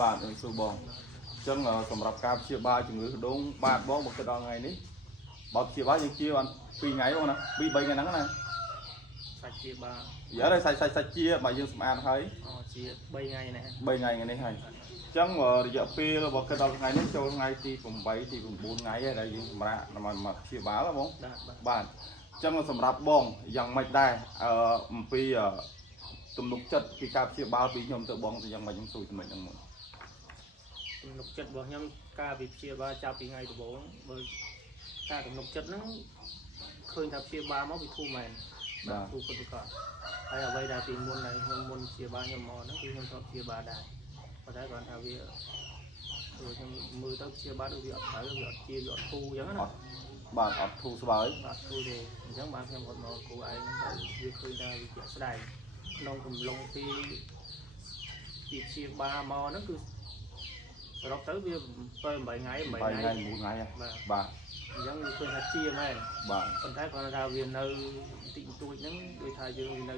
បាទសួរបងអញ្ចឹងសម្រាប់ការព្យាបាលជំងឺដូងបាទបងមកទៅដល់ថ្ងៃនេះបើព្យាបាលយើងជាបាន2ថ្ងៃបងណា2 3ថ្ងៃហ្នឹងណាសាច់ជាបាទយ៉ាដែរសាច់ជាបើយើងសម្អាតហើយជា3ថ្ងៃនេះ3ថ្ងៃនេះហើយអញ្ចឹងរយៈពេលបើគិតដល់ថ្ងៃនេះចូលថ្ងៃទី8ទី9ថ្ងៃហើយដែលយើងសម្រាប់មកព្យាបាលបងបាទអញ្ចឹងសម្រាប់បងយ៉ាងម៉េចដែរអំពីទំនុកចិត្តពីការព្យាបាលពីខ្ញុំទៅបងទៅយ៉ាងម៉េចខ្ញុំសួរចំណុចហ្នឹងមកទំនុកចិត្តរបស់ខ្ញុំការវិព្យាបាលចាប់ពីថ្ងៃដំបូងបើការទំនុកចិត្តហ្នឹងឃើញថាព្យាបាលមកវាធូរមែនបាទធូរពិតប្រាកដហើយអ្វីដែលពីមុនដែលខ្ញុំមុនព្យាបាលខ្ញុំមកហ្នឹងគឺខ្ញុំធ្លាប់ព្យាបាលដែរប៉ុន្តែគាត់ថាវាខ្ញុំមើលទៅព្យាបាលដូចវាអត់ត្រូវវាអត់ជាវាអត់ធូរអញ្ចឹងណាបាទអត់ធូរស្បើយអត់ធូរទេអញ្ចឹងបានខ្ញុំគាត់មកគ្រូឯងទៅវាឃើញថាវាជាក់ស្ដែងក្នុងកំឡុងពីព្យាបាលមកហ្នឹងគឺសរុបទៅវា7 8ថ្ងៃ9ថ្ងៃបាទអញ្ចឹងវាឃើញថាជាមែនបាទប៉ុន្តែគាត់ថាវានៅតិចបន្តួចហ្នឹងដូចថាយើងវានៅ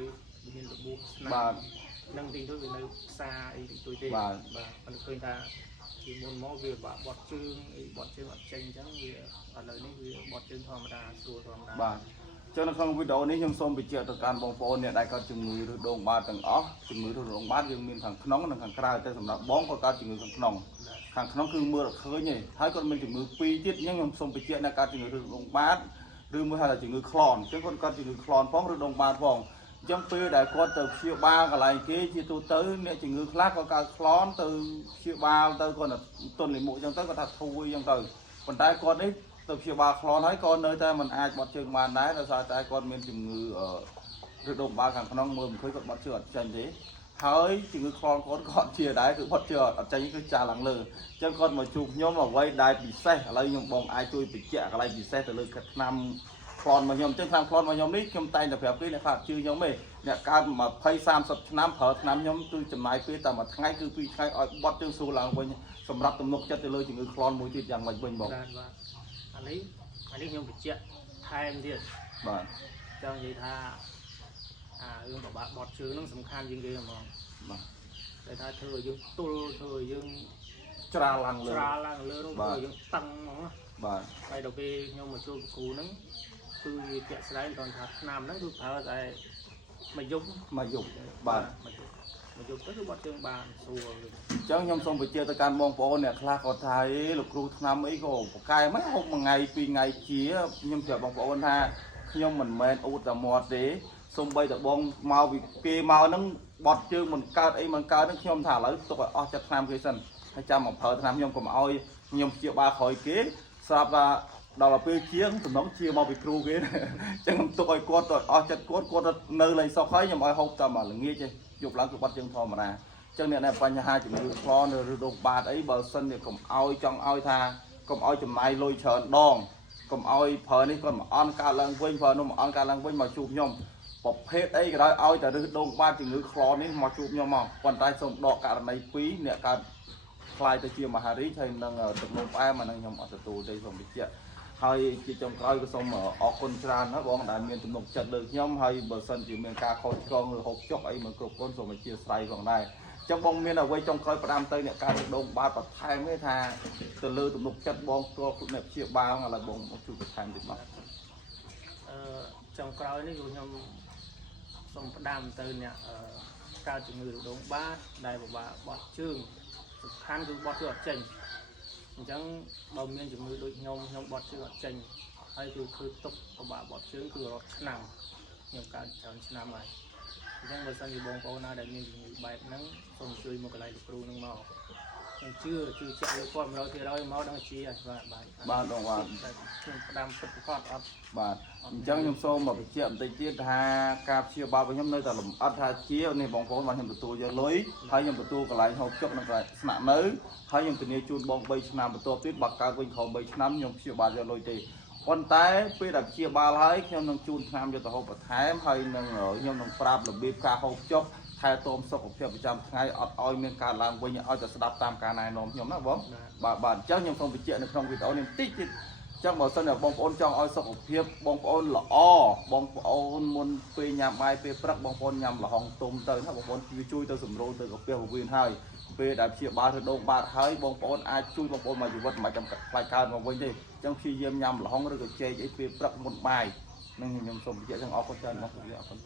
មានរបួសស្នាមបាទនឹងតិចបន្តួចវានៅផ្សារអីតិចបន្តួចទេបាទប៉ុន្តែឃើញថាពីមុនមកវាបាក់បត់ជើងអីបត់ជើងអត់ចេញអញ្ចឹងវាឥឡូវនេះវាបត់ជើងធម្មតាស្រួលធម្មតាបាទចឹងនៅក្នុងវីដេអូនេះខ្ញុំសូមបញ្ជាក់ទៅកាន់បងប្អូនអ្នកដែលកើតជំងឺឬដងបាតទាំងអស់ជំងឺឬដងបាតយើងមានខាងក្នុងនិងខាងក្រៅតែសម្រាប់បងក៏កើតជំងឺខាងក្នុងគឺមើលឃើញទេហើយគាត់មានជំងឺ2ទៀតអញ្ចឹងខ្ញុំសូមបញ្ជាក់អ្នកកើតជំងឺឬដងបាតឬមួយហៅថាជំងឺក្លន់អញ្ចឹងគាត់កើតជំងឺក្លន់ផងឬដងបាតផងអញ្ចឹងពេលដែលគាត់ទៅព្យាបាលកន្លែងគេជាទូទៅអ្នកជំងឺខ្លះក៏កើតក្លន់ទៅព្យាបាលទៅគាត់ទន់លាមកអញ្ចឹងទៅគាត់ថាធូរអញ្ចឹងទៅប៉ុន្តែគាត់នេះទៅព្យាបាលក្លន់ហើយក៏នៅតែមិនអាចបត់ជើងបានដែរដោយសារតែគាត់មានជំងឺឬដុំបាល់ខាងក្នុងមើលមិនឃើញគាត់បត់ជើងអត់ចេញទេហើយជំងឺក្លន់គាត់ក៏អត់ជាដែរគឺបត់ជើងអត់ចេញគឺចាស់ឡើងលើអញ្ចឹងគាត់មកជួបខ្ញុំអ្វីដែលពិសេសឥឡូវខ្ញុំបងអាចជួយបញ្ជាក់កន្លែងពិសេសទៅលើឆ្នាំក្លន់មកខ្ញុំអញ្ចឹងឆ្នាំក្លន់មកខ្ញុំនេះខ្ញុំតែងតែប្រាប់គេអ្នកខ្លះជឿខ្ញុំទេអ្នកកើត20 30ឆ្នាំប្រើឆ្នាំខ្ញុំគឺចំណាយពេលតែមួយថ្ងៃគឺ2ថ្ងៃឲ្យបត់ជើងស្រួលឡើងវិញសម្រាប់ទំនុកចិត្តទៅលើជំងឺក្លន់មួយទៀតយ៉ាងម៉េចវិញបងអានេះខ្ញុំបញ្ជាក់ថែមទៀតបាទចង់និយាយថារឿងបបាក់បត់ជើងហ្នឹងសំខាន់ជាងគេហ្មងបាទតែថាធ្វើឲ្យយើងទល់ធ្វើឲ្យយើងច្រាលឡើងលើនោះធ្វើឲ្យយើងតឹងហ្មងបាទហើយដល់ពេលខ្ញុំមកជួបគ្រូហ្នឹងគឺវាជាក់ស្ដែងគាត់ថាឆ្នាំហ្នឹងគឺប្រើតែមួយយប់បាទមកយកទៅគឺបត់ជើងបានស្រួលអញ្ចឹងខ្ញុំសូមបញ្ជាក់ទៅកាន់បងប្អូនអ្នកខ្លះគាត់ថាលោកគ្រូឆ្នាំអីក៏ប្រកែមិនហូបមួយថ្ងៃ2ថ្ងៃជាខ្ញុំប្រាប់បងប្អូនថាខ្ញុំមិនមែនអ៊ូតតែមាត់ទេសូម្បីតែបងមកពីគេមកហ្នឹងបត់ជើងមិនកើតអីមិនកើតហ្នឹងខ្ញុំថាឥឡូវទុកឲ្យអស់ចិត្តឆ្នាំគេសិនហើយចាំមកប្រើឆ្នាំខ្ញុំកុំឲ្យខ្ញុំព្យាបាលក្រោយគេស្រាប់ថាដល់ពេលជាងតំណងជាមកពីគ្រូគេអញ្ចឹងខ្ញុំទុកឲ្យគាត់ទៅអស់ចិត្តគាត់នៅលេងសុខហើយខ្ញុំឲ្យហូបតែមួយល្ងាចទេយប់ឡើងគឺបាត់ជើងធម្មតាអញ្ចឹងអ្នកដែលបញ្ហាជំងឺក្លន់ឬដុំបាតអីបើសិនជាកុំឲ្យចង់ឲ្យថាកុំឲ្យចំណាយលុយច្រើនដងកុំឲ្យប្រើនេះគាត់មកអន់កើតឡើងវិញប្រើនោះមកអន់កើតឡើងវិញមកជួបខ្ញុំប្រភេទអីក៏ដោយឲ្យតែឬដុំបាតជំងឺក្លន់នេះមកជួបខ្ញុំមកប៉ុន្តែសូមដកករណី2អ្នកកើតខ្លាយទៅជាមហារីកហើយនឹងទឹកនោមផ្អែមអានឹងខ្ញុំអត់ទទួលទេសូមបញ្ជាក់ហើយជាចុងក្រោយក៏សូមអរគុណច្រើនណាបងដែលមានទំនុកចិត្តលើខ្ញុំហើយបើសិនជាមានការខុសឆ្គងឬហូបចុកអីមកគ្រប់គុណសូមអធិស្ឋានផងដែរអញ្ចឹងបងមានអ្វីចុងក្រោយផ្ដាំទៅអ្នកការដងបាតបន្ថែមទេថាទៅលើទំនុកចិត្តបងផ្ទាល់អ្នកព្យាបាលឥឡូវបងជួយបន្ថែមទៀតបាទចុងក្រោយនេះគឺខ្ញុំសូមផ្ដាំទៅអ្នកកើតជំងឺដងបាតដែលពិបាកបត់ជើងសំខាន់គឺបត់ជើងអត់ចេញអញ្ចឹងបើមានជំងឺដូចខ្ញុំបត់ជើងអត់ចេញហើយគឺទុកពិបាកបត់ជើងគឺរត់ឆ្នាំខ្ញុំកើតច្រើនឆ្នាំហើយអញ្ចឹងបើសិនជាបងប្អូនណាដែលមានជំងឺបែបហ្នឹងសូមជួយមកកន្លែងលោកគ្រូនឹងមកខ្ញុំជឿជាក់លើគាត់100%មកដល់ជាបាទបងបាទខ្ញុំផ្ដាំពិតប្រាកដអត់បាទអញ្ចឹងខ្ញុំសូមមកបញ្ជាក់បន្តិចទៀតថាការព្យាបាលរបស់ខ្ញុំនៅតែលម្អិតថាជានេះបងប្អូនបានខ្ញុំទទួលយកលុយហើយខ្ញុំទទួលកន្លែងហូបចុកនិងកន្លែងស្នាក់នៅហើយខ្ញុំធានាជូនបង3ឆ្នាំបន្ទាប់ទៀតបើកើតវិញក្រោម3ឆ្នាំខ្ញុំព្យាបាលយកលុយទេប៉ុន្តែពេលដែលព្យាបាលហើយខ្ញុំនឹងជូនថ្នាំយកទៅហូបបន្ថែមហើយនឹងខ្ញុំនឹងប្រាប់របៀបការហូបចុកថែទាំសុខភាពប្រចាំថ្ងៃអត់ឲ្យមានការឡើងវិញឲ្យតែស្ដាប់តាមការណែនាំខ្ញុំណាបងបាទអញ្ចឹងខ្ញុំសូមបញ្ជាក់នៅក្នុងវីដេអូនេះបន្តិចទៀតចឹងបើសិនជាបងប្អូនចង់ឲ្យសុខភាពបងប្អូនល្អបងប្អូនមុនពេលញ៉ាំបាយពេលព្រឹកបងប្អូនញ៉ាំល្ហុងទុំទៅណាបងប្អូនជួយទៅសម្រួលទៅកាពះពោះវៀនហើយ ពេលដែលព្យាបាលឬដងបាតហើយបងប្អូនអាចជួយបងប្អូនមកជីវិតមកចំកាត់ផ្លាច់កើតមកវិញទេអញ្ចឹងព្យាយាមញ៉ាំល្ហុងឬក៏ចេកអីពេលព្រឹកមុនបាយនឹងខ្ញុំសូមបញ្ជាក់ទាំងអស់គាត់ច្រើនមកអរគុណ